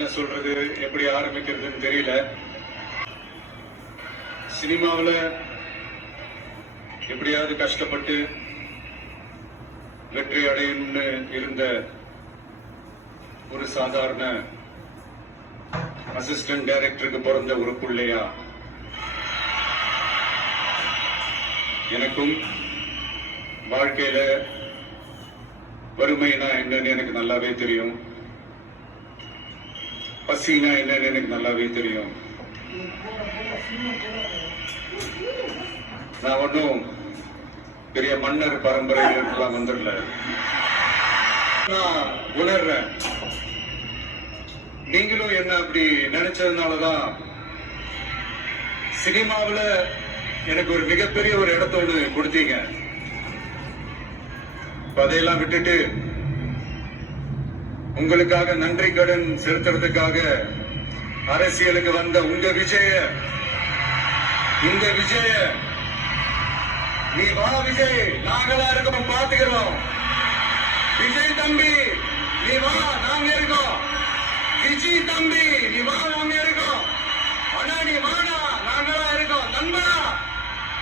என்ன சொல்றது, எப்படி ஆரம்பிக்கிறதுன்னு தெரியல. சினிமாவில் எப்படியாவது கஷ்டப்பட்டு வெற்றி அடையணும்னு இருந்த ஒரு சாதாரண அசிஸ்டன்ட் டைரக்டருக்கு பிறந்த ஒரு பிள்ளையா எனக்கும் வாழ்க்கையில வறுமைனா என்னன்னு எனக்கு நல்லாவே தெரியும், பசினா என்னன்னு எனக்கு நல்லாவே தெரியும். நான் ஒன்னும் பெரிய மன்னர் பரம்பரையிலாம் வந்துடல. நான் உணர்றேன், நீங்களும் என்ன அப்படி நினைச்சதுனாலதான் சினிமாவில் எனக்கு ஒரு மிகப்பெரிய ஒரு இடத்தோடு கொடுத்தீங்க. அதையெல்லாம் விட்டுட்டு உங்களுக்காக நன்றி கடன் செலுத்துறதுக்காக அரசியலுக்கு வந்த இந்த விஜய நீ வா விஜய், நாங்களா இருக்கோம், பாத்துக்கிறோம். விஜய் தம்பி நீ வா, நாங்க இருக்கோம். விஜய் தம்பி நீ வா, நாங்க இருக்கோம். அண்ணா நீ வாடா, நாங்களா இருக்கோம். நண்பா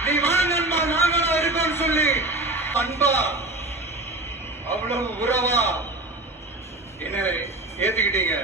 நீ வா நண்பா, நாங்களா இருக்கோம் சொல்லி அன்பா அவ்வளவு உறவா என்ன ஏத்துக்கிட்டீங்க.